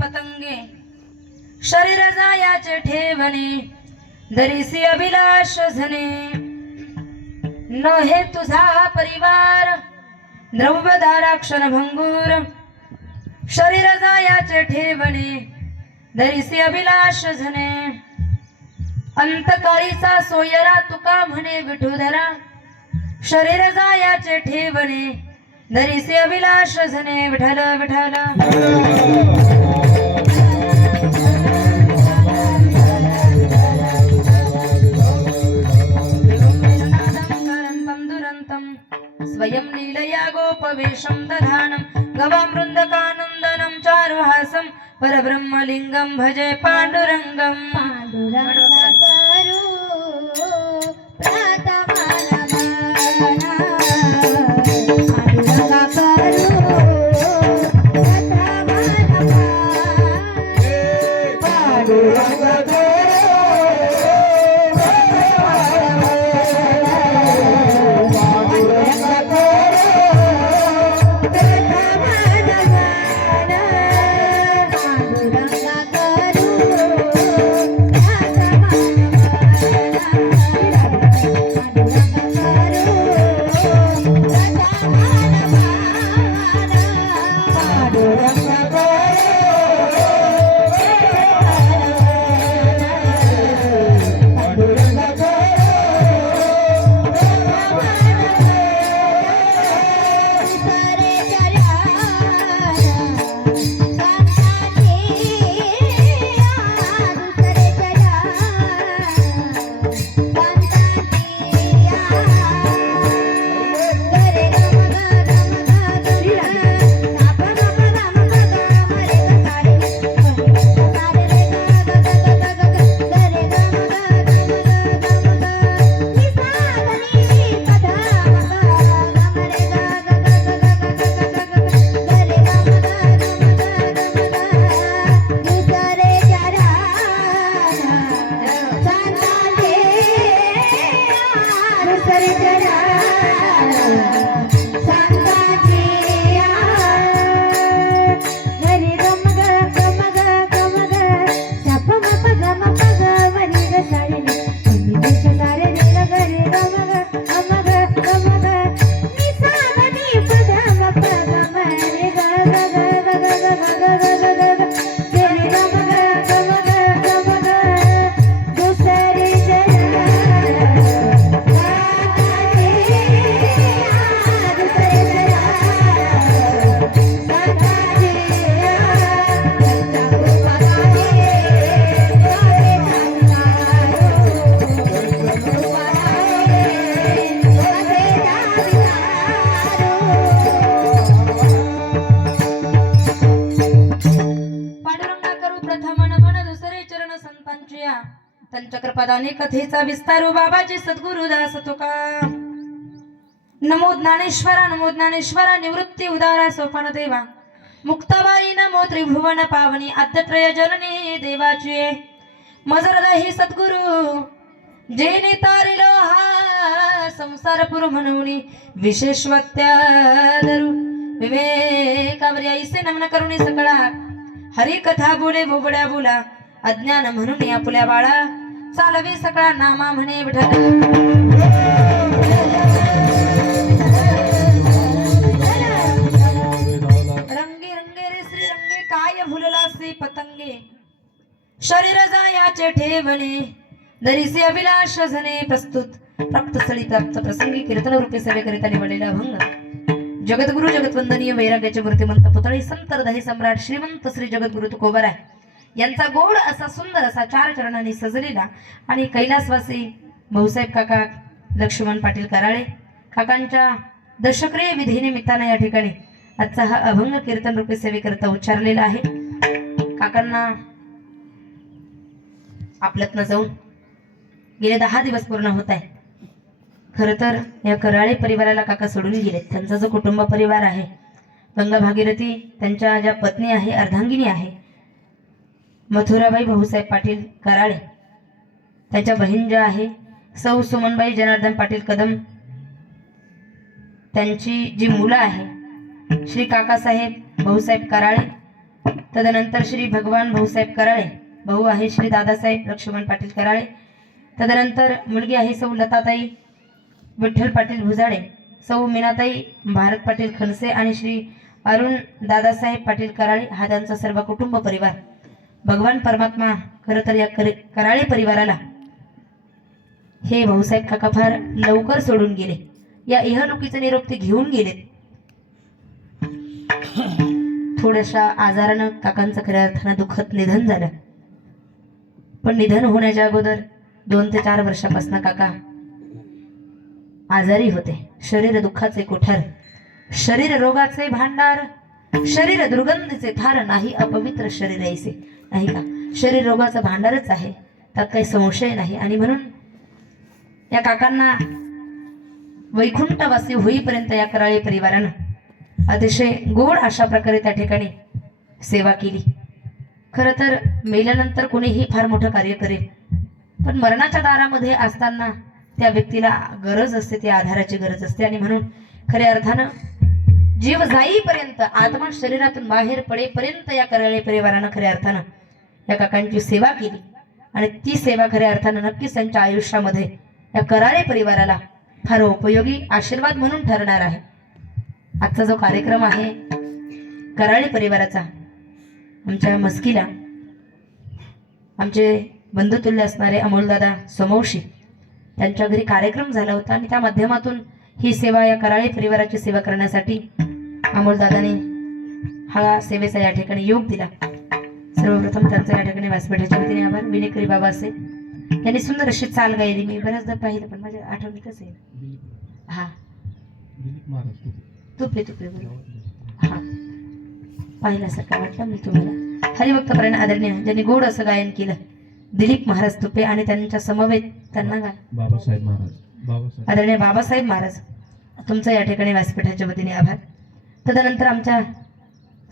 पतंगे शरीर जायाचे ठेवणे दरीसी अभिलाष झने न हे तुझा परिवार द्रव्यदारा क्षण भंगूर शरीर जायाचे ठेवणे दरीसी अभिलाष झने अंतकाळीचा सोयरा तुका म्हणे विठुधरा शरीर जायाचे ठेवणे दरीसी अभिलाष झने विठ्ठल विठ्ठल स्वयं लीलया गोपवेशं दधानं गवामृन्दकानन्दनं चारुहासं परब्रह्मलिङ्गं भजे पाण्डुरङ्गं तंचक्रपदाने कथेचा विस्तारू बाबाजी सद्गुरुदास तुका नमो ज्ञानेश्वरा निवृत्ती उदारा सोपान देवा मुक्ताबाई नमो त्रिभुवन पावनी आद्यत्रय जननी देवाची मजरदाही सद्गुरु जेने तारिलो हा संसार पुर म्हणून विशेषवत्यादरु विवेकावर ऐसे नमन करुणी सकळा हरी कथा बोले बोबड्या बोला अज्ञान म्हणून या पुल्या बाळा चालवी सकळा नामा म्हणे विठ्ठल रंगे रंगे रे श्री रंगे काय भुलला श्री पतंगे शरीर जायाचे ठेवणे दरीसी अभिलाष झने प्रस्तुत प्राप्तस्थळी प्राप्त प्रसंगी कीर्तन रूपे सेवे करिता निवडलेला अभंग जगद्गुरु जगतवंदनीय वैराग्याचे मूर्तिमंत पुतळे संत हृदय सम्राट श्रीमंत श्री जगद्गुरु तुकोबराय यांचा गोड असा सुंदर असा 4 चरणांनी सजलेला आणि कैलासवासी भाऊसाहेब काका लक्ष्मण पाटील कराळे काकांच्या दशक्रिय विधीनिमित्ताने या ठिकाणी आजचा हा अभंग कीर्तन रूपे सेवेकरता उच्चारलेला आहे। काकांना आपल्यातनं जाऊन गेले 10 दिवस पूर्ण होत आहे। खरं तर या कराळे परिवाराला काका सोडून गेले। त्यांचा जो कुटुंब परिवार आहे गंगा भागीरथी त्यांच्या ज्या पत्नी आहे अर्धांगिनी आहे मथुराबाई भाऊसाहेब पाटील कराळे त्याच्या बहीण ज्या आहे सौ सुमनबाई जनार्दन पाटील कदम त्यांची जी मुलं आहे श्री काकासाहेब भाऊसाहेब कराळे तदनंतर श्री भगवान भाऊसाहेब कराळे, भाऊ आहे श्री दादासाहेब लक्ष्मण पाटील कराळे. तदनंतर मुलगी आहे सौ लताताई विठ्ठल पाटील भुजाडे, सौ मीनाताई भारत पाटील खनसे आणि श्री अरुण दादासाहेब पाटील कराळे. हा त्यांचा सर्व कुटुंब परिवार. भगवान परमात्मा खरं तर या कराळे परिवाराला हे भाऊसाहेब काका फार लवकर सोडून गेले. या इहलोकीचा निरोप ते घेऊन गेलेत. थोड्याशा आजारानं काकांचं खऱ्या अर्थानं दुःखद निधन झालं. पण निधन होण्याच्या अगोदर 2 ते 4 वर्षापासून काका आजारी होते. शरीर दुःखाचे कोठार, शरीर रोगाचे भांडार, शरीर दुर्गंधीचे थार, नाही अपवित्र शरीर ऐसे. नाही का, शरीर रोगाचं भांडारच आहे, त्यात काही संशय नाही. आणि म्हणून या काकांना वैकुंठवासी होईपर्यंत या कराळे परिवारानं अतिशय गोड अशा प्रकारे त्या ठिकाणी सेवा केली. खरं तर मेल्यानंतर कोणीही फार मोठं कार्य करेल, पण मरणाच्या दारामध्ये असताना त्या व्यक्तीला गरज असते, ती आधाराची गरज असते. आणि म्हणून खऱ्या अर्थानं जीव जाईपर्यंत, आत्मा शरीरातून बाहेर पडेपर्यंत या कराळे परिवारानं खऱ्या अर्थानं या काकांची सेवा केली. आणि ती सेवा खऱ्या अर्थानं नक्कीच त्यांच्या आयुष्यामध्ये या कराळे परिवाराला फार उपयोगी आशीर्वाद म्हणून ठरणार आहे. आजचा जो कार्यक्रम आहे कराळे परिवाराचा, आमच्या मस्कीला आमचे बंधुतुल्य असणारे अमोलदादा समौशी त्यांच्या घरी कार्यक्रम झाला होता. आणि त्या माध्यमातून ही सेवा, या कराळे परिवाराची सेवा करण्यासाठी अमोलदादाने हा सेवेचा या ठिकाणी योग दिला. सर्वप्रथम त्यांचा या ठिकाणी व्यासपीठाच्या वतीने आभार. विनेकरी बाबा असे त्यांनी सुंदर अशी चाल गायली. मी बऱ्याचदा पाहिलं पण माझ्या आठवणीतच आहे. हा तुपले हा पाहिल्यासारखं वाटलं मी तुम्हाला. हरिभक्तपरायण आदरणीय ज्यांनी गोड असं गायन केलं दिलीप महाराज तुपे आणि त्यांच्या समवेत त्यांना काय बाबासाहेब महाराज, आदरणीय बाबासाहेब महाराज, तुमचं या ठिकाणी व्यासपीठाच्या वतीने आभार. तदनंतर आमच्या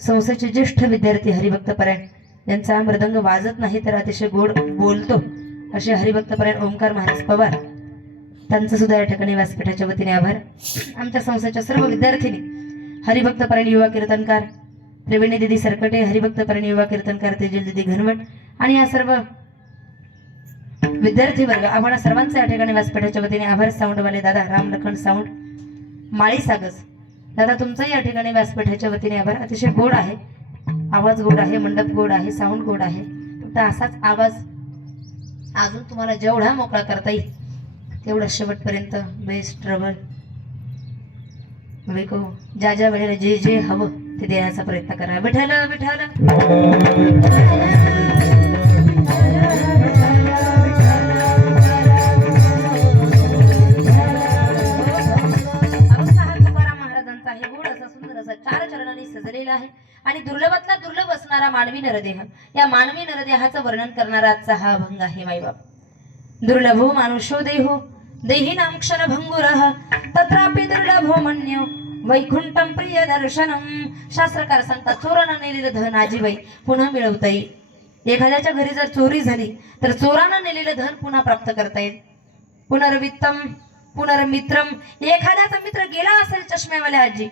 संस्थेचे ज्येष्ठ विद्यार्थी हरिभक्तपरायण, यांचा मृदंग वाजत नाही तर अतिशय गोड बोलतो असे हरिभक्तपरायण ओमकार महाराज पवार, त्यांचं सुद्धा या ठिकाणी व्यासपीठाच्या वतीने आभार. आमच्या संस्थेच्या सर्व विद्यार्थिनी, हरिभक्तपरायण युवा कीर्तनकार त्रिवेणी दिदी सरकटे, हरिभक्तपरायण युवा कीर्तनकार तेजल दिदी घनवट आणि या सर्व विद्यार्थी वर्ग, आम्हाला सर्वांचे या ठिकाणी व्यासपीठाच्या वतीने आभार. साऊंडवाले दादा राम लखन साऊंड माळी सागस दादा, तुमचं या ठिकाणी व्यासपीठाच्या वतीने आभार. अतिशय गोड आहे आवाज, गोड आहे मंडप, गोड आहे साऊंड, गोड आहे. फक्त असाच आवाज अजून तुम्हाला जेवढा मोकळा करता येईल तेवढा शेवटपर्यंत बेस्ट ट्रबल वेको ज्या ज्या वेळेला जे जे हवं ते देण्याचा प्रयत्न करा. विठ्ठल विठ्ठल चार चरणांनी सजलेला आहे आणि दुर्लभातला दुर्लभ असणारा मानवी नरदेह, या मानवी नरदेहाचं वर्णन करणारा आजचा हा अभंग आहे. माईबाप दुर्लभो मानुषो देहो देही नाम क्षण भंगुरः तत्रापि दुर्लभो मन्यो वैकुंठम प्रिय दर्शनम. शास्त्रकार सांगतात चोरानं नेलेलं धन आजीबाई पुन्हा मिळवता येईल. एखाद्याच्या घरी जर चोरी झाली तर चोरानं नेलेलं धन पुन्हा प्राप्त करता येईल. पुनर्वित्तम पुनर्मित्रम, एखाद्याचा मित्र गेला असेल चष्म्यावाल्या आजी,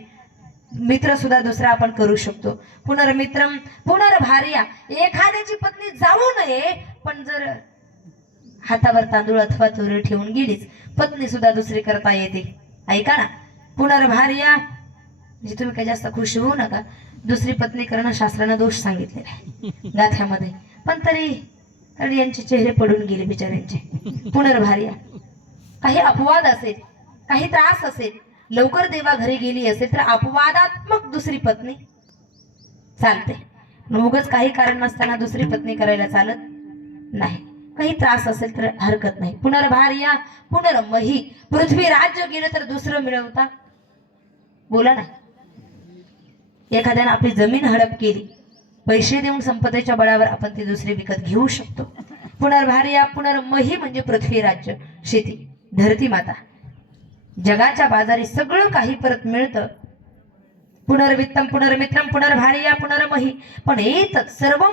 मित्र सुद्धा दुसरा आपण करू शकतो. पुनर्मित्रम पुनर्भार्या, एखाद्याची पत्नी जाऊ नये पण जर हातावर तांदूळ अथवा चोरी ठेवून गेलीच पत्नी सुद्धा दुसरी करता येते. ऐका ना, पुनर्भार्या म्हणजे तुम्ही काही जास्त खुश होऊ नका, दुसरी पत्नी करणं शास्त्रानं दोष सांगितलेला आहे गाथ्यामध्ये, पण तरी यांचे चेहरे पडून गेले बिचाऱ्यांचे. पुनर्भार्या, काही अपवाद असेल, काही त्रास असेल, लवकर देवा घरी गेली असेल तर अपवादात्मक दुसरी पत्नी चालते. उगाच काही कारण नसताना दुसरी पत्नी करायला चालत नाही. काही त्रास असेल तर हरकत नाही. पुनर्भार्या पुनर्मही, पृथ्वी राज्य गेलं तर दुसरं मिळवता बोला ना. एखाद्याने आपली जमीन हडप केली, पैसे देऊन संपत्तीच्या बळावर आपण ती दुसरी विकत घेऊ शकतो. पुनर्भार्या पुनर्मही म्हणजे पृथ्वी राज्य, शेती, धरती माता, जगाच्या बाजारी सगळं काही परत मिळतं. पुनर्वित्तम पुनर्मित्रम पुनर्भार्या पुनर्मही, पण एतत् सर्वम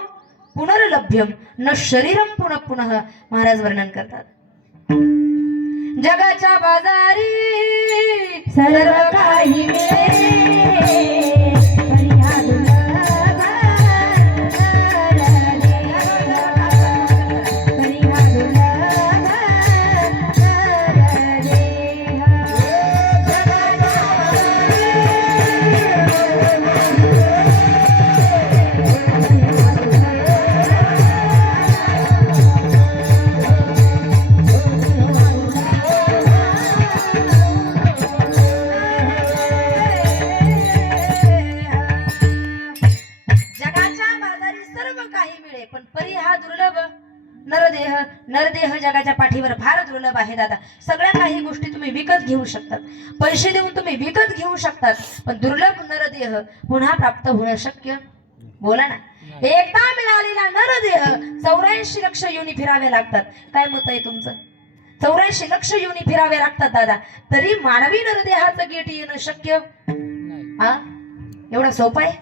पुनर्लभ्यम न शरीरम पुनः पुनः. महाराज वर्णन करतात जगाच्या बाजारी सर्व काही मिळे, काही मिळे पण परी हा दुर्लभ नरदेह. नरदेह जगाच्या पाठीवर फार दुर्लभ आहे दादा. सगळ्या काही गोष्टी तुम्ही विकत घेऊ शकतात, पैसे देऊन तुम्ही विकत घेऊ शकतात, पण दुर्लभ नरदेह पुन्हा प्राप्त होणं शक्य. बोला ना. एकदा मिळालेला नरदेह 84 लक्ष योनी फिरावे लागतात. काय मत आहे तुमचं? 84 लक्ष योनी फिरावे लागतात दादा, तरी मानवी नरदेहाचं गेट येणं शक्य हा एवढा सोपा आहे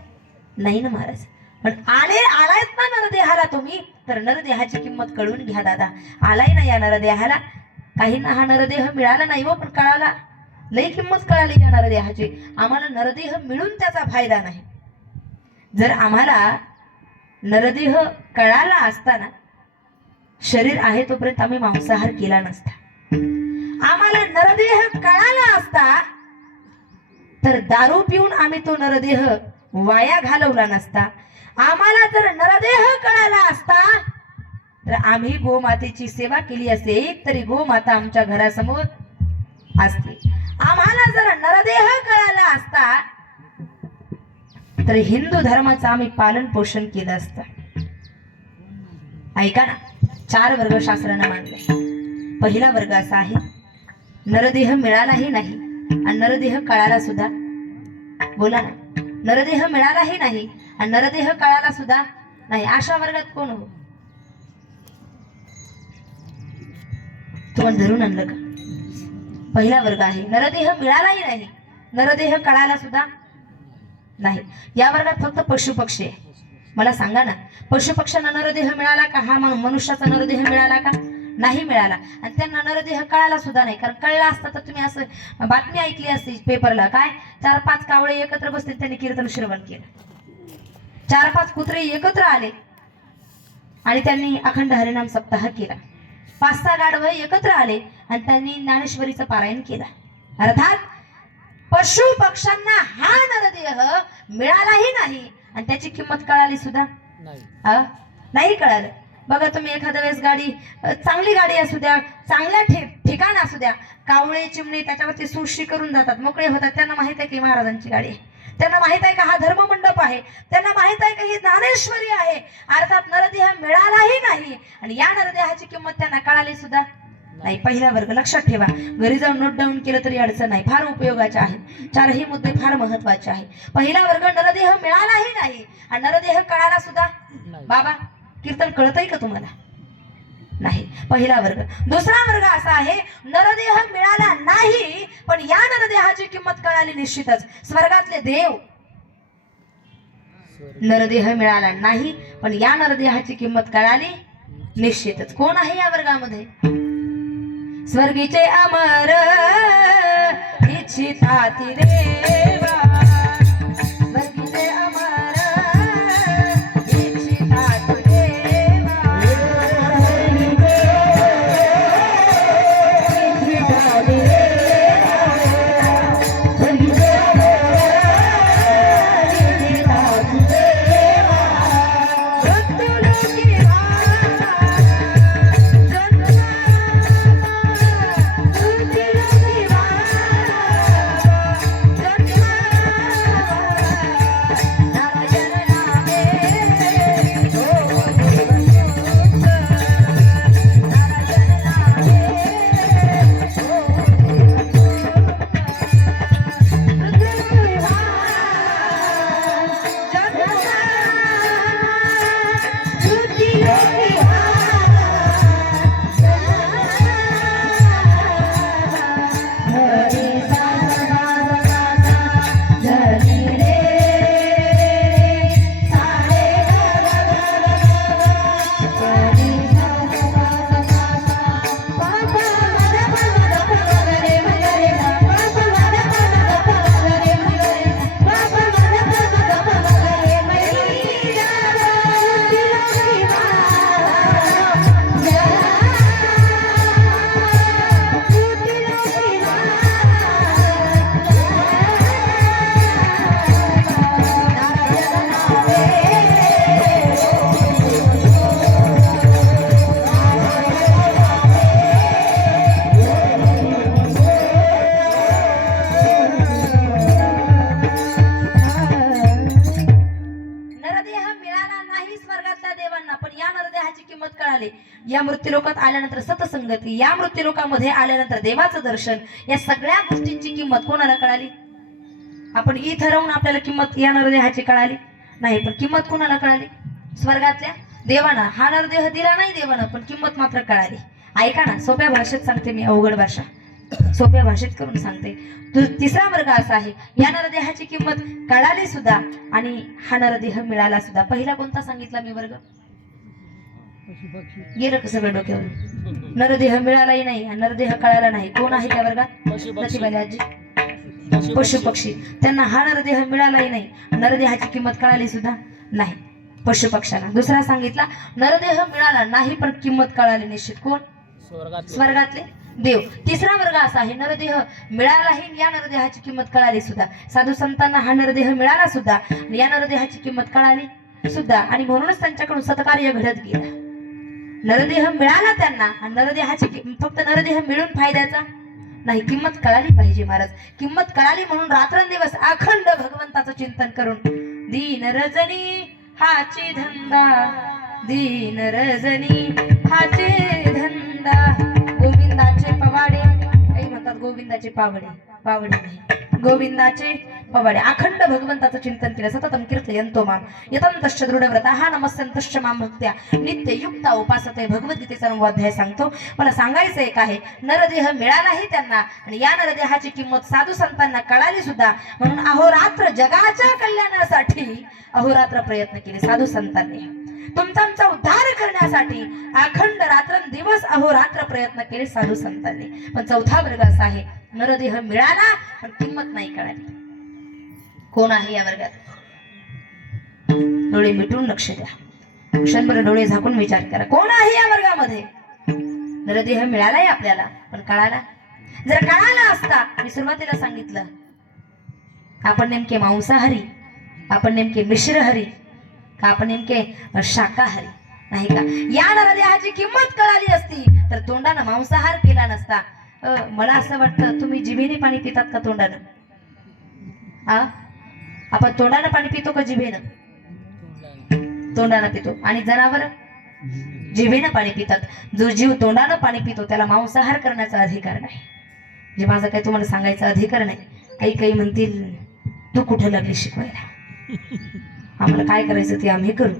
नाही ना महाराज. पण आलायत ना नरदेहाला तुम्ही, तर नरदेहाची किंमत कळून घ्या दादा. आलाय ना या नरदेहाला. काहींना हा नरदेह मिळाला नाही हो, पण कळाला, लई किंमत कळाली या नरदेहाची. आम्हाला नरदेह मिळून त्याचा फायदा नाही. जर आम्हाला नरदेह कळाला असताना, शरीर आहे तोपर्यंत आम्ही मांसाहार केला नसता. आम्हाला नरदेह कळाला असता तर दारू पिऊन आम्ही तो नरदेह वाया घालवला नसता. आम्हाला जर नरदेह कळाला असता तर आम्ही गोमातेची सेवा केली असते, तरी गोमाता आमच्या घरासमोर असते. आम्हाला जर नरदेह कळाला असता तर हिंदू धर्माचं आम्ही पालन पोषण केलं असतं. ऐका ना, 4 वर्ग शास्त्रानं मांडले. पहिला वर्ग असा आहे, नरदेह मिळालाही नाही आणि नरदेह कळाला सुद्धा. बोला ना. नरदेह मिळालाही नाही आणि नरदेह कळाला सुद्धा नाही. अशा वर्गात कोण हो? तुम्हाला धरून आणलं का? पहिला वर्ग आहे, नरदेह मिळालाही नाही, नरदेह कळाला सुद्धा नाही. या वर्गात फक्त पशु पक्षी आहे. मला सांगा ना, पशु पक्ष्यांना नरदेह मिळाला का? हा मनुष्याचा नरदेह मिळाला का? नाही मिळाला. आणि त्यांना नरदेह कळाला सुद्धा नाही. कारण कळला असता तर तुम्ही असं बातमी ऐकली असती पेपरला, काय 4-5 कावळे एकत्र बसले, त्यांनी कीर्तन श्रवण केलं. 4-5 कुत्रे एकत्र आले आणि त्यांनी अखंड हरिनाम सप्ताह केला. 5-6 गाढवं एकत्र आले आणि त्यांनी ज्ञानेश्वरीचं पारायण केलं. अर्थात पशु पक्ष्यांना हा नरदेह मिळालाही नाही आणि त्याची किंमत कळाली सुद्धा नाही कळालं. बघा तुम्ही एखाद्या वेळेस गाडी, चांगली गाडी असू द्या, चांगल्या ठिकाण असू द्या, कावळे चिमणी त्याच्यावरती सुशी करून जातात, मोकळे होतात. त्यांना माहित आहे की महाराजांची गाडी आहे, त्यांना माहित आहे का हा धर्ममंडप आहे, त्यांना माहित आहे का ही ज्ञानेश्वरी आहे. अर्थात नरदेह मिळालाही नाही आणि या नरदेहाची किंमत त्यांना कळाली सुद्धा नाही. पहिला वर्ग लक्षात ठेवा. घरी जाऊन नोट डाऊन केलं तरी अडचण नाही, फार उपयोगाचे आहे. 4ही मुद्दे फार महत्वाचे आहे. पहिला वर्ग, नरदेह मिळालाही नाही आणि नरदेह कळाला सुद्धा. बाबा कीर्तन कळतंय का तुम्हाला? नाही. पहिला वर्ग. दुसरा वर्ग असा आहे, नरदेह मिळाला नाही पण या नरदेहाची किंमत कळाली निश्चितच. स्वर्गातले देव. नरदेह मिळाला नाही पण या नरदेहाची किंमत कळाली निश्चितच. कोण आहे या वर्गामध्ये? स्वर्गीचे अमर इच्छिताती देवा. स्वर्गीचे अमर इच्छिताती देवा. इच्छिताती देवा. स्वर्गीचे अमर इच्छिताती देवा. जंतुलोकी किंमत कळाली. या मृत्यूलोकात आल्यानंतर सतसंगती, या मृत्यूलोकामध्ये आल्यानंतर देवाचं दर्शन, या सगळ्या गोष्टींची किंमत कोणाला कळाली? आपण इथं राहून आपल्याला किंमत या नरदेहाची कळाली नाही, पण किंमत कोणाला कळाली? स्वर्गातल्या देवाना. हा नरदेह दिला नाही देवानं, पण किंमत मात्र कळाली. ऐका ना, सोप्या भाषेत सांगते मी, अवघड भाषा सोप्या भाषेत करून सांगते. तिसरा वर्ग असा आहे, या नरदेहाची किंमत कळाली सुद्धा आणि हा नरदेह मिळाला सुद्धा. पहिला कोणता सांगितला मी वर्ग? गेलं का सगळं डोक्यावर? नरदेह मिळालाही नाही, नरदेह कळाला नाही. कोण आहे त्या वर्गात? नथीबाई आजी. पशु पक्षी, त्यांना हा नरदेह मिळालाही नाही, नरदेहाची किंमत कळाली सुद्धा नाही. पशु पक्षांना. दुसरा सांगितला, नरदेह मिळाला नाही पण किंमत कळाली निश्चित. कोण? स्वर्गातले देव. तिसरा वर्ग असा आहे, नरदेह मिळालाही, या नरदेहाची किंमत कळाली सुद्धा. साधू संतांना हा नरदेह मिळाला सुद्धा आणि या नरदेहाची किंमत कळाली सुद्धा, आणि म्हणूनच त्यांच्याकडून सत्कार्य घडत गेलं. नरदेह मिळाला त्यांना, आणि नरदेहाची फक्त नरदेह मिळून फायद्याचा नाही, किंमत कळाली पाहिजे महाराज. किंमत कळाली म्हणून रात्रंदिवस अखंड भगवंताचं चिंतन करून, दीन रजनी हाची धंदा, दीन रजनी हाचे धंदा, गोविंदाचे पवाडे, काही म्हणतात गोविंदाचे पावडे, पावडे नाही, गोविंदाचे पवाडे. अखंड भगवंताचं चिंतन केलं. सततम कीर्तयन्तो माम यतन्तश्च दृढव्रतः नमस्यन्तश्च माम भक्त्या नित्य युक्ता उपासते. भगवद्गीतेचा 9वा अध्याय सांगतो. मला सांगायचं एक आहे, नरदेह मिळालाही त्यांना आणि या नरदेहाची किंमत साधू संतांना कळाली सुद्धा, म्हणून अहोरात्र जगाच्या कल्याणासाठी अहोरात्र प्रयत्न केले साधू संतांनी. तुमचा उद्धार करण्यासाठी अखंड रात्रंदिवस अहोरात्र प्रयत्न केले साधू संतांनी. पण चौथा वर्ग असा आहे, नरदेह मिळाला पण किंमत नाही कळाली. कोण आहे या वर्गात? डोळे मिटून लक्ष द्या, क्षणभर डोळे झाकून विचार करा, कोण आहे या वर्गामध्ये? नरदेह मिळालाय आपल्याला पण कळाला? जर कळाला असता, मी सुरुवातीला सांगितलं, आपण नेमके मांसाहारी, आपण नेमके मिश्रहारी का आपण नेमके शाकाहारी नाही का? या नरदेहाची किंमत कळाली असती तर तोंडानं मांसाहार केला नसता. मला असं वाटतं, तुम्ही जिभेने पाणी पितात का तोंडानं? आपण तोंडानं पाणी पितो का जिभेनं? तोंडानं पितो. आणि जनावर जिभेनं पाणी पितात. जो जीव तोंडानं पाणी पितो त्याला मांसाहार करण्याचा अधिकार नाही. जे माझा काही तुम्हाला सांगायचा अधिकार नाही. काही म्हणतील, तू कुठे लागली शिकवायला, आम्हाला काय करायचं ते आम्ही करू.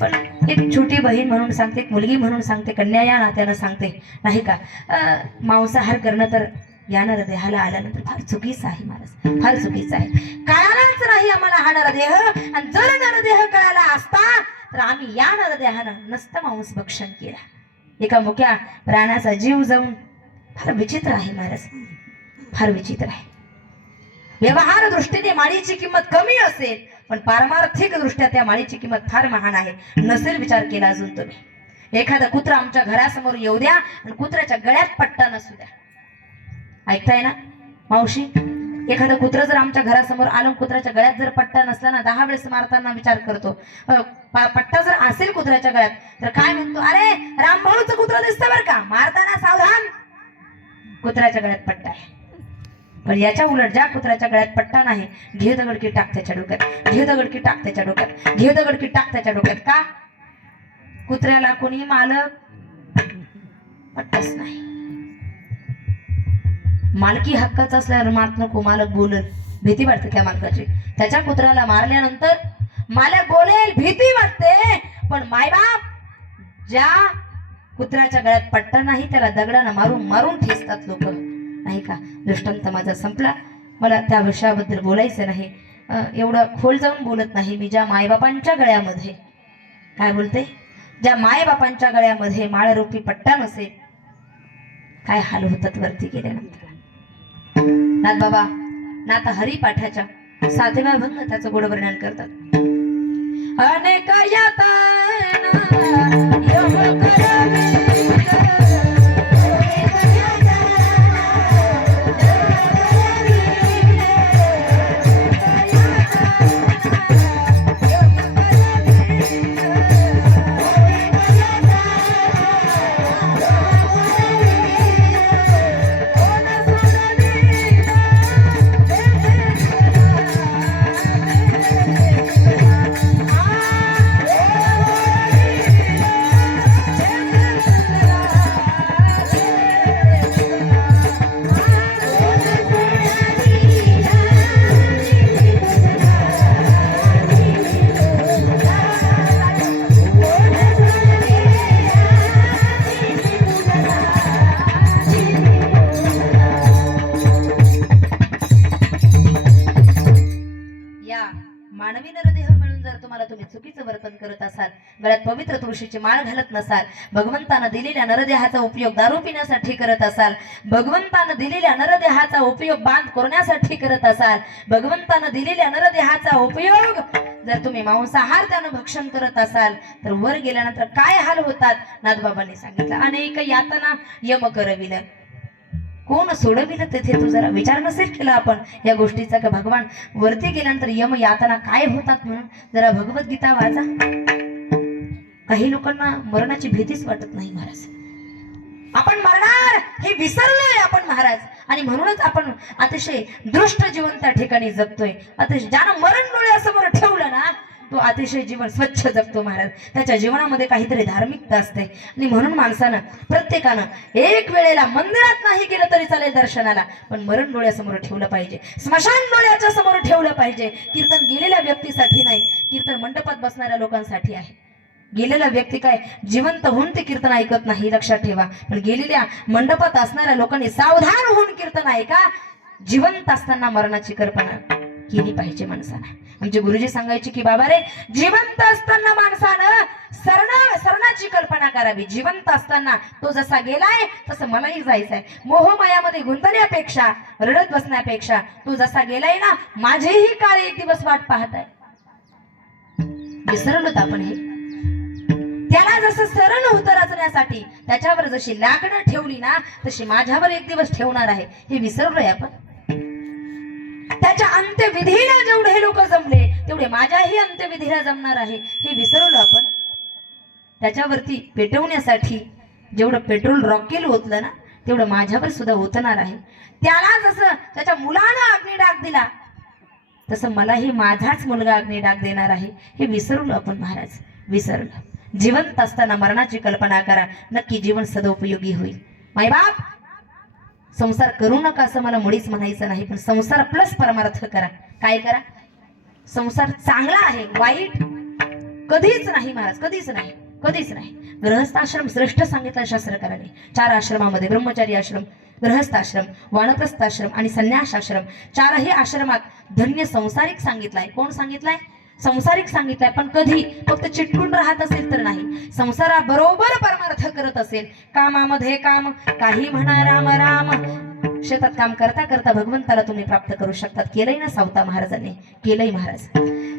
पण एक छोटी बहीण म्हणून सांगते, एक मुलगी म्हणून सांगते, कन्या या नात्यानं सांगते नाही का, मांसाहार करणं तर या नरदेहाला आल्यानंतर फार चुकीचं आहे महाराज, फार चुकीचं आहे. कळालाच नाही आम्हाला हा नरदेह, आणि जर नरदेह कळाला असता तर आम्ही या नरदेहानं नसतं मांस भक्षण केला. एका मुक्या प्राण्याचा जीव जाऊन फार विचित्र आहे महाराज, फार विचित्र आहे. व्यवहार दृष्टीने माळीची किंमत कमी असेल, पण पारमार्थिक दृष्ट्या त्या माळीची किंमत फार महान आहे. नसेल विचार केला अजून तुम्ही? एखादा कुत्रा आमच्या घरासमोर येऊ द्या आणि कुत्र्याच्या गळ्यात पट्टा नसू द्या. ऐकताय ना मावशी? एखादा कुत्र जर आमच्या घरासमोर आलं, कुत्र्याच्या गळ्यात जर पट्टा नसला ना, 10 वेळेस मारताना विचार करतो. पट्टा जर असेल कुत्र्याच्या गळ्यात तर काय म्हणतो, अरे रामभाऊचं कुत्र दिसतं बरं का, मारताना सावधान, कुत्र्याच्या गळ्यात पट्टा आहे. पण याच्या उलट ज्या कुत्र्याच्या गळ्यात पट्टा नाही, घे दगडकी टाक त्याच्या डोक्यात, घे दगडकी टाक त्याच्या डोक्यात, घे दगडकी टाक त्याच्या डोक्यात. का? कुत्र्याला कोणी मालक पट्टाच नाही. मालकी हक्काचा असल्यावर मारत नको, मालक बोलल, भीती वाटते त्या मालकाची. त्याच्या कुत्र्याला मारल्यानंतर मालक बोलेल, भीती वाटते. पण मायबाप ज्या कुत्र्याच्या गळ्यात पट्टा नाही त्याला दगडानं मारून मारून ठेचतात लोक नाही का. दृष्टांत माझा संपला, मला त्या विषयाबद्दल बोलायचं नाही, एवढं खोल जाऊन बोलत नाही मी. ज्या मायबापांच्या गळ्यामध्ये, काय बोलते, ज्या मायबापांच्या गळ्यामध्ये माळरूपी पट्टा नसेल, काय हाल होतात वरती गेल्यानंतर. नाथ बाबा नाथ हरिपाठाच्या 7व्या भंग त्याचं गोड वर्णन करतात. अनेक गळ्यात पवित्र तुळशीची माळ घालत नसाल, भगवंतानं दिलेल्या नरदेहाचा उपयोग दारू पिण्यासाठी करत असाल, भगवंतानं दिलेल्या नरदेहाचा उपयोग बांध करण्यासाठी करत असाल, भगवंतानं दिलेल्या नरदेहाचा उपयोग जर तुम्ही मांसाहार त्यानं भक्षण करत असाल तर वर गेल्यानंतर काय हाल होतात नाथबाबांनी सांगितलं. अनेक यातना यम करविलं. कोण सोडविलं तेथे तू जरा विचार नसेल केला आपण या गोष्टीचा का भगवान वरती गेल्यानंतर यम यातना काय होतात म्हणून जरा भगवद्गीता वाचा. काही लोकांना मरणाची भीतीच वाटत नाही महाराज. आपण मरणार हे विसरलोय आपण महाराज आणि म्हणूनच आपण अतिशय दृष्ट जीवन त्या ठिकाणी जगतोय. अतिशय ज्यानं मरण डोळ्यासमोर ठेवलं ना तो अतिशय जीवन स्वच्छ जगतो महाराज. त्याच्या जीवनामध्ये काहीतरी धार्मिकता असते आणि म्हणून माणसानं प्रत्येकानं एक वेळेला मंदिरात नाही गेलं तरी चालेल दर्शनाला, पण मरण डोळ्यासमोर ठेवलं पाहिजे, स्मशान डोळ्याच्या समोर ठेवलं पाहिजे. कीर्तन गेलेल्या व्यक्तीसाठी नाही, कीर्तन मंडपात बसणाऱ्या लोकांसाठी आहे. गेलेला व्यक्ती काय जिवंत होऊन ते कीर्तन ऐकत नाही लक्षात ठेवा, पण गेलेल्या मंडपात असणाऱ्या लोकांनी सावधान होऊन कीर्तन ऐका. जिवंत असताना मरणाची कल्पना केली पाहिजे माणसाने. आमचे गुरुजी सांगायचे की बाबा रे, जिवंत असताना माणसानं सरणाची कल्पना करावी. जिवंत असताना तो जसा गेलाय तसं मलाही जायचंय. मोहमायामध्ये गुंतण्यापेक्षा रडत बसण्यापेक्षा तो जसा गेलाय ना माझेही काळ एक दिवस वाट पाहत आहे. विसरलोत आपण हे. त्याला जसं सरण होतं रचण्यासाठी त्याच्यावर जशी लागणं ठेवली ना तशी माझ्यावर एक दिवस ठेवणार आहे हे विसरलोय आपण. त्याच्या अंत्यविधीला जेवढे लोक जमले तेवढे माझ्याही अंत्यविधीला जमणार आहे हे विसरलो आपण. त्याच्यावरती पेटवण्यासाठी जेवढं पेट्रोल रॉकेल ओतलं ना तेवढं माझ्यावर सुद्धा ओतणार आहे. त्याला जसं त्याच्या मुलानं अग्निडाग दिला तसं मलाही माझाच मुलगा अग्निडाग देणार आहे हे विसरलो आपण महाराज. विसरलो. जिवंत असताना मरणाची कल्पना करा, नक्की जीवन सदोपयोगी होईल. मायबाप संसार करू नका असं मला मुळीच म्हणायचं नाही, पण संसार प्लस परमार्थ करा. काय करा? संसार चांगला आहे, वाईट कधीच नाही महाराज, कधीच नाही, कधीच नाही. गृहस्थाश्रम श्रेष्ठ सांगितलं शास्त्रकारांनी. 4 आश्रमामध्ये ब्रह्मचारी आश्रम, गृहस्थाश्रम, वानप्रस्थाश्रम आणि संन्यासाश्रम 4ही आश्रमात धन्य संसारिक सांगितलाय. कोण सांगितलाय? संसारिक सांगितलाय. पण कधी फक्त चिटकून राहत असेल तर नाही, संसाराबरोबर परमार्थ करत असेल. कामामध्ये काम, काही म्हणा राम राम. शेतात काम करता करता भगवंताला तुम्ही प्राप्त करू शकतात. केलंय ना सावता महाराजांनी, केलंय महाराज.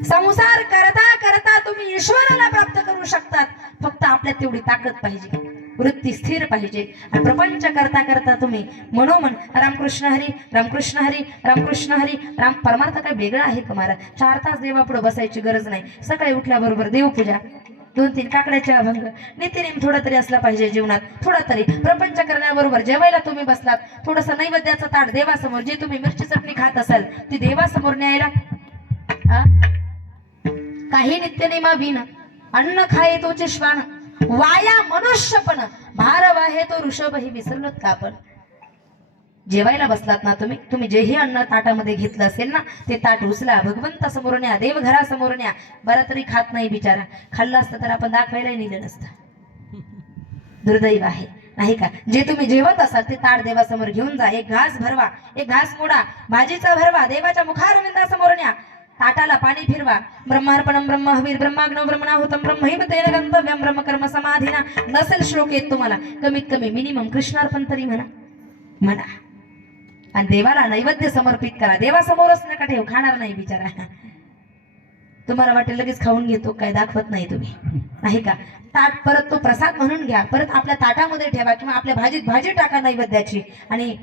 संसार करता करता तुम्ही ईश्वराला प्राप्त करू शकतात. फक्त आपल्यात तेवढी ताकद पाहिजे, वृत्ती स्थिर पाहिजे. आणि प्रपंच करता करता तुम्ही मनोमन रामकृष्ण हरी रामकृष्ण हरी रामकृष्ण हरी राम. परमार्थ काय वेगळा आहे का महाराज? 4 तास देवापुढे बसायची गरज नाही. सकाळी उठल्याबरोबर देवपूजा, 2-3 काकड्याचे अभंग, नित्यनेम थोडा तरी असला पाहिजे जीवनात. थोडा तरी प्रपंच करण्याबरोबर जेवायला तुम्ही बसलात, थोडस नैवेद्याचं ताट देवासमोर, जे तुम्ही मिरची चटणी खात असाल ती देवासमोर न्यायला. काही नित्यनेमा विन अन्न खाये तोचे श्वान, वाया मनुष्यपण भार वाहे तो ऋषभ. हे विसरलोत का आपण? जेवायला बसलात ना तुम्ही जेही अन्न ताटामध्ये घेतलं असेल ना ते ताट उचला, भगवंता समोर न्या, देवघरासमोर न्या. बरा तरी खात नाही बिचारा, खाल्लं असतं तर आपण दाखवायलाही नेलं नसतं. दुर्दैव आहे नाही का? जे तुम्ही जेवत असाल ते ताट देवासमोर घेऊन जा. एक घास भरवा, एक घास मोडा, भाजीचा भरवा, देवाच्या मुखारविंदासमोर न्या. ताटाला पाणी फिरवा. ब्रह्मार्पणम ब्रह्महवीर ब्रह्माग्नव ब्रह्मणाहुतम ब्रह्मैव तेन गंतव्यम ब्रह्मकर्म समाधीना. नसेल श्लोक येत तुम्हाला, कमीत कमी मिनिमम कृष्णार्पण तरी म्हणा. आणि देवाला नैवेद्य समर्पित करा. देवासमोरच नका ठेव, खाणार नाही बिचारा. तुम्हाला वाटेल लगेच खाऊन घेतो, काय दाखवत नाही तुम्ही नाही का? ताट परत तो प्रसाद म्हणून घ्या, परत आपल्या ताटामध्ये ठेवा किंवा आपल्या भाजीत भाजी टाका नैवेद्याची, आणि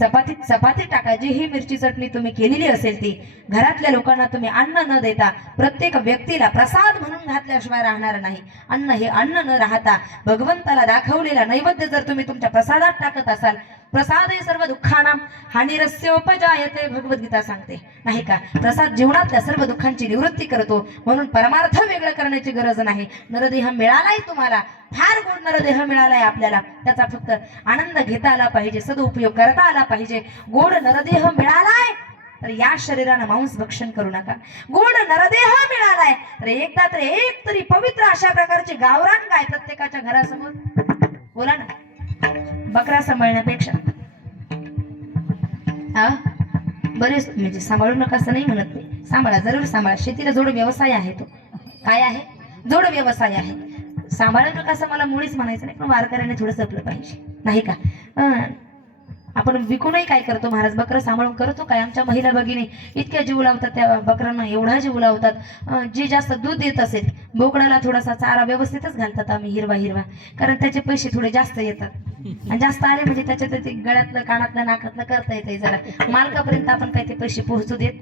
चपातीत चपाती टाका. जी ही मिरची चटणी तुम्ही केलेली असेल ती घरातल्या लोकांना तुम्ही अन्न न देता प्रत्येक व्यक्तीला प्रसाद म्हणून घातल्याशिवाय राहणार नाही. अन्न हे अन्न न राहता भगवंताला दाखवलेला नैवेद्य जर तुम्ही तुमच्या प्रसादात टाकत असाल, प्रसादे सर्व दुःखानां हानिरस्योपजायते. भगवद्गीता सांगते नाही का? प्रसाद जीवनातल्या सर्व दुःखांची निवृत्ती करतो. म्हणून परमार्थ वेगळं करण्याची गरज नाही. नरदेह मिळालाय तुम्हाला, फार गोड नरदेह मिळालाय आपल्याला, त्याचा फक्त आनंद घेता आला पाहिजे, सदुपयोग करता आला पाहिजे. गोड नरदेह मिळालाय तर या शरीरानं मांस भक्षण करू नका. गोड नरदेह मिळालाय तर एकदा तर एक तरी पवित्र अशा प्रकारची गावरान गाय प्रत्येकाच्या घरासमोर. बोला ना, बकरा सांभाळण्यापेक्षा बरेच म्हणजे सांभाळू नका असं नाही म्हणत मी, सांभाळा, जरूर सांभाळा. शेतीला जोड व्यवसाय आहे तो. काय आहे? जोड व्यवसाय आहे. सांभाळलं कसं मला मुळीच म्हणायचं नाही, पण वारकऱ्याने थोडं जपलं पाहिजे नाही का. आपण विकूनही काय करतो महाराज, बकरं सांभाळून करतो काय. आमच्या महिला भगिनी इतक्या जीव लावतात त्या बकरांना, एवढा जीव लावतात. जी जास्त दूध देत असेल बोकडाला थोडासा चारा व्यवस्थितच घालतात आम्ही, हिरवा हिरवा, कारण त्याचे पैसे थोडे जास्त येतात आणि जास्त आले म्हणजे त्याच्यात ते गळ्यातलं कानातलं नाकातलं करता येते. जरा मालकापर्यंत आपण काही ते पैसे पोहोचू देत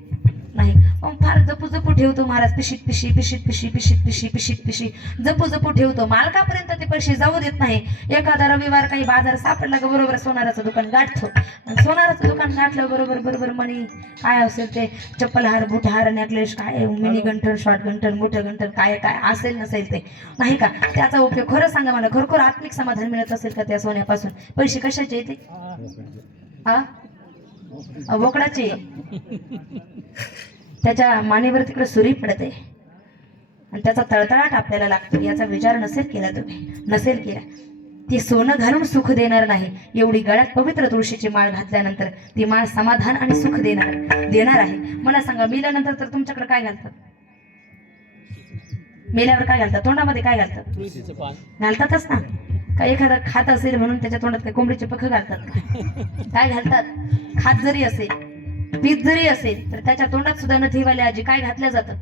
नाही. मग फार जपू जपू ठेवतो महाराज, पिशीत पिशी पिशीत पिशी पिशीत पिशी पिशीत पिशी जपू जपू ठेवतो. मालकापर्यंत ते पैसे जाऊ देत नाही. एखादा रविवार काही बाजार सापडला का बरोबर सोनाराचं दुकान गाठतो आणि सोनाराचं दुकान गाठलं बरोबर बरोबर मणी काय असेल ते चप्पल हार बुट हार नेकलेस काय मिनी गंठन शॉर्ट गंठन मोठं गंठन काय काय असेल नसेल ते नाही का, त्याचा उपयोग खरं सांगा मला खरोखर आत्मिक समाधान मिळत असेल का त्या सोन्यापासून. पैसे कशाचे येते बोकडाचे, त्याच्या मानेवर तिकडे सुरी पडते आणि त्याचा तळतळाट आपल्याला लागतो. याचा विचार नसेल केला तुम्ही, नसेल केला. ती सोनं घालून सुख देणार नाही, एवढी गळ्यात पवित्र तुळशीची माळ घातल्यानंतर ती माळ समाधान आणि सुख देणार आहे. मला सांगा मेल्यानंतर तर तुमच्याकडे काय घालतात, मेल्यावर काय घालतात, तोंडामध्ये काय घालतात, घालतातच ना. का एखादा खात असेल म्हणून त्याच्या तोंडात काय कोंबडीचे पख घालतात का, काय घालतात. खात जरी असेल पीत जरी असेल तर त्याच्या तोंडात सुद्धा नथीवाले आजी काय घातल्या जातात,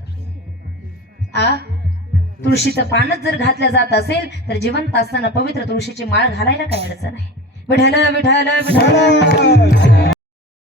तुळशीचं पानच जर घातल्या जात असेल तर जिवंत असताना पवित्र तुळशीची माळ घालायला काय अडचण आहे. विठ्ठल विठ्ठल विठ्ठल.